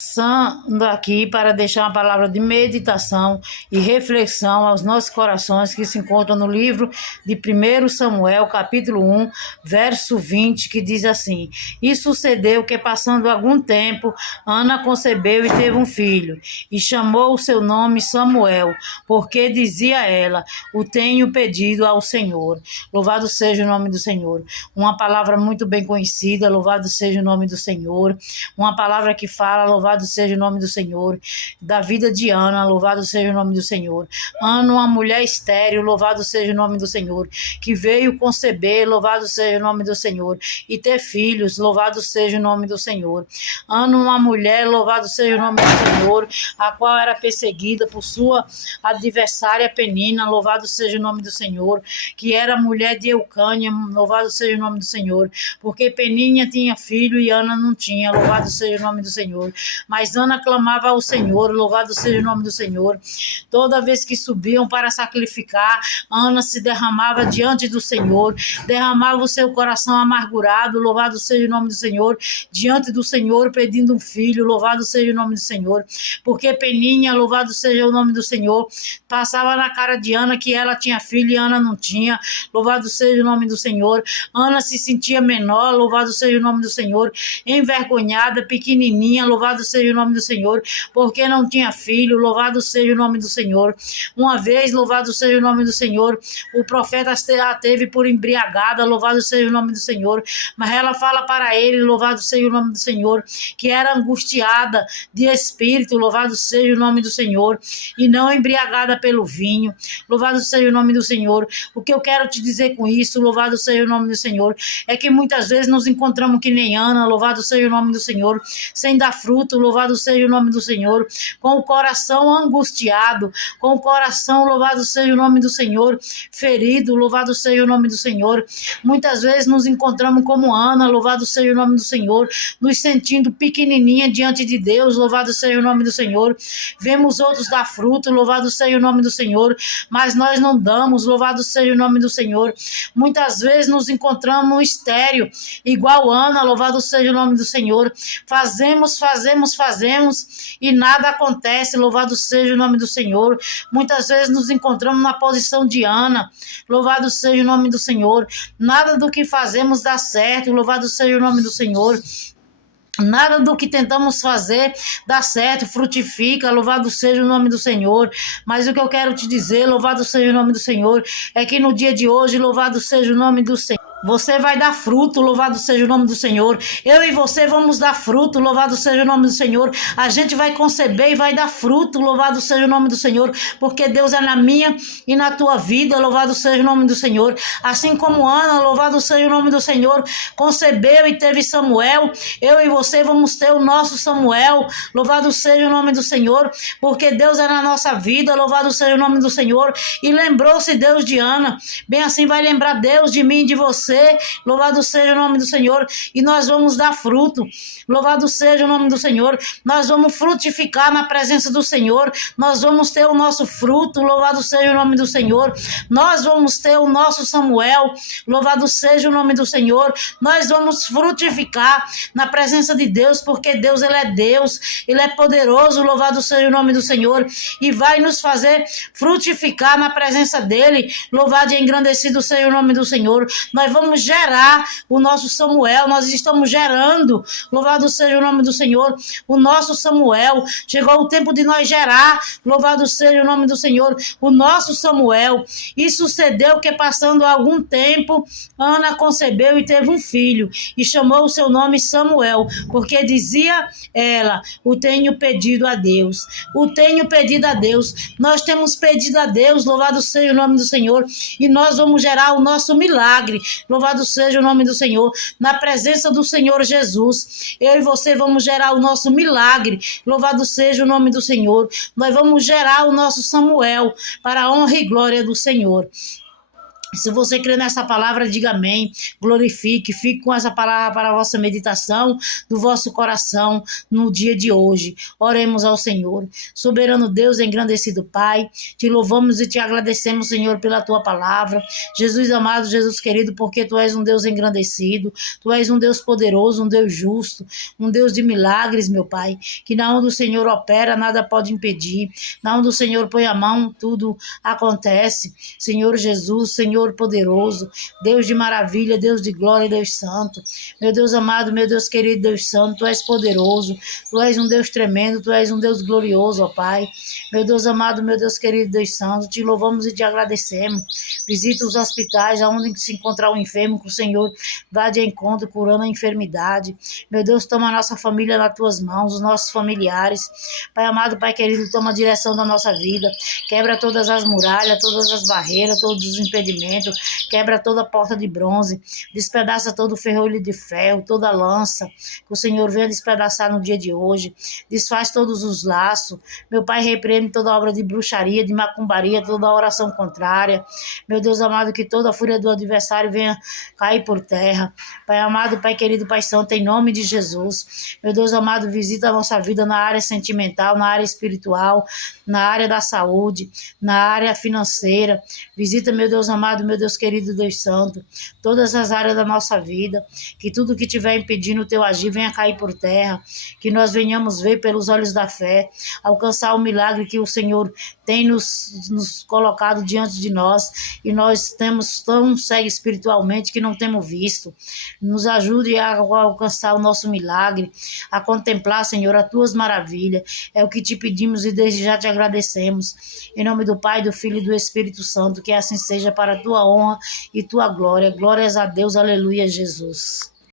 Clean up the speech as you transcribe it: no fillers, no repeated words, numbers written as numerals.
Passando aqui para deixar uma palavra de meditação e reflexão aos nossos corações que se encontram no livro de 1 Samuel, capítulo 1, verso 20, que diz assim: E sucedeu que, passando algum tempo, Ana concebeu e teve um filho, e chamou o seu nome Samuel, porque dizia ela: O tenho pedido ao Senhor. Louvado seja o nome do Senhor. Uma palavra muito bem conhecida, louvado seja o nome do Senhor. Uma palavra que fala, louvado seja o nome do Senhor, da vida de Ana, louvado seja o nome do Senhor. Ana, uma mulher estéril, louvado seja o nome do Senhor, que veio conceber, louvado seja o nome do Senhor, e ter filhos, louvado seja o nome do Senhor. Ana, uma mulher, louvado seja o nome do Senhor, a qual era perseguida por sua adversária Penina, louvado seja o nome do Senhor, que era mulher de Eucânia, louvado seja o nome do Senhor, porque Peninha tinha filho e Ana não tinha, louvado seja o nome do Senhor. Mas Ana clamava ao Senhor, louvado seja o nome do Senhor. Toda vez que subiam para sacrificar, Ana se derramava diante do Senhor, derramava o seu coração amargurado, louvado seja o nome do Senhor, diante do Senhor, pedindo um filho, louvado seja o nome do Senhor. Porque Peninha, louvado seja o nome do Senhor, passava na cara de Ana que ela tinha filho e Ana não tinha, louvado seja o nome do Senhor. Ana se sentia menor, louvado seja o nome do Senhor, envergonhada, pequenininha, louvado seja o nome do Senhor, porque não tinha filho, louvado seja o nome do Senhor. Uma vez, louvado seja o nome do Senhor, o profeta a teve por embriagada, louvado seja o nome do Senhor, mas ela fala para ele, louvado seja o nome do Senhor, que era angustiada de espírito, louvado seja o nome do Senhor, e não embriagada pelo vinho, louvado seja o nome do Senhor. O que eu quero te dizer com isso, louvado seja o nome do Senhor, é que muitas vezes nos encontramos que nem Ana, louvado seja o nome do Senhor, sem dar fruto, louvado seja o nome do Senhor, com o coração angustiado, com o coração, louvado seja o nome do Senhor, ferido, louvado seja o nome do Senhor. Muitas vezes nos encontramos como Ana, louvado seja o nome do Senhor, nos sentindo pequenininha diante de Deus, louvado seja o nome do Senhor. Vemos outros dar fruto, louvado seja o nome do Senhor, mas nós não damos, louvado seja o nome do Senhor. Muitas vezes nos encontramos estéril, igual Ana, louvado seja o nome do Senhor. Fazemos e nada acontece, louvado seja o nome do Senhor. Muitas vezes nos encontramos na posição de Ana, louvado seja o nome do Senhor. Nada do que fazemos dá certo, louvado seja o nome do Senhor. Nada do que tentamos fazer dá certo, frutifica, louvado seja o nome do Senhor. Mas o que eu quero te dizer, louvado seja o nome do Senhor, é que no dia de hoje, louvado seja o nome do Senhor, você vai dar fruto, louvado seja o nome do Senhor. Eu e você vamos dar fruto, louvado seja o nome do Senhor. A gente vai conceber e vai dar fruto, louvado seja o nome do Senhor, porque Deus é na minha e na tua vida, louvado seja o nome do Senhor. Assim como Ana, louvado seja o nome do Senhor, concebeu e teve Samuel, eu e você vamos ter o nosso Samuel, louvado seja o nome do Senhor, porque Deus é na nossa vida, louvado seja o nome do Senhor. E lembrou-se Deus de Ana, bem assim vai lembrar Deus de mim e de você. Louvado seja o nome do Senhor, e nós vamos dar fruto, louvado seja o nome do Senhor, nós vamos frutificar na presença do Senhor, nós vamos ter o nosso fruto, louvado seja o nome do Senhor, nós vamos ter o nosso Samuel, louvado seja o nome do Senhor, nós vamos frutificar na presença de Deus, porque Deus, Ele é Deus, Ele é poderoso, louvado seja o nome do Senhor, e vai nos fazer frutificar na presença dEle, louvado e engrandecido seja o nome do Senhor. Nós vamos gerar o nosso Samuel, nós estamos gerando, louvado seja o nome do Senhor, o nosso Samuel. Chegou o tempo de nós gerar, louvado seja o nome do Senhor, o nosso Samuel. E sucedeu que, passando algum tempo, Ana concebeu e teve um filho, e chamou o seu nome Samuel, porque dizia ela: O tenho pedido a Deus, o tenho pedido a Deus. Nós temos pedido a Deus, louvado seja o nome do Senhor, e nós vamos gerar o nosso milagre, louvado seja o nome do Senhor, na presença do Senhor Jesus. Eu e você vamos gerar o nosso milagre, louvado seja o nome do Senhor. Nós vamos gerar o nosso Samuel, para a honra e glória do Senhor. Se você crê nessa palavra, diga amém, glorifique, fique com essa palavra para a vossa meditação do vosso coração no dia de hoje. Oremos ao Senhor. Soberano Deus, engrandecido Pai, te louvamos e te agradecemos, Senhor, pela tua palavra. Jesus amado, Jesus querido, porque tu és um Deus engrandecido, tu és um Deus poderoso, um Deus justo, um Deus de milagres, meu Pai, que na onde o Senhor opera, nada pode impedir, na onde o Senhor põe a mão, tudo acontece. Senhor Jesus, Senhor poderoso, Deus de maravilha, Deus de glória, Deus santo. Meu Deus amado, meu Deus querido, Deus santo, tu és poderoso, tu és um Deus tremendo, tu és um Deus glorioso, ó Pai. Meu Deus amado, meu Deus querido, Deus santo, te louvamos e te agradecemos. Visita os hospitais, aonde se encontrar o enfermo, que o Senhor vá de encontro, curando a enfermidade. Meu Deus, toma a nossa família nas tuas mãos, os nossos familiares. Pai amado, Pai querido, toma a direção da nossa vida. Quebra todas as muralhas, todas as barreiras, todos os impedimentos. Quebra toda a porta de bronze, despedaça todo o ferrolho de ferro, toda a lança, que o Senhor venha despedaçar no dia de hoje, desfaz todos os laços, meu Pai, repreende toda obra de bruxaria, de macumbaria, toda oração contrária, meu Deus amado, que toda a fúria do adversário venha cair por terra, Pai amado, Pai querido, Pai santo, em nome de Jesus, meu Deus amado, visita a nossa vida na área sentimental, na área espiritual, na área da saúde, na área financeira, visita, meu Deus amado, meu Deus querido, Deus santo, todas as áreas da nossa vida, que tudo que estiver impedindo o teu agir venha cair por terra, que nós venhamos ver pelos olhos da fé, alcançar o milagre que o Senhor tem nos colocado diante de nós, e nós temos tão cego espiritualmente que não temos visto. Nos ajude a alcançar o nosso milagre, a contemplar, Senhor, as tuas maravilhas. É o que te pedimos e desde já te agradecemos. Em nome do Pai, do Filho e do Espírito Santo, que assim seja para a tua honra e tua glória. Glórias a Deus, aleluia, Jesus.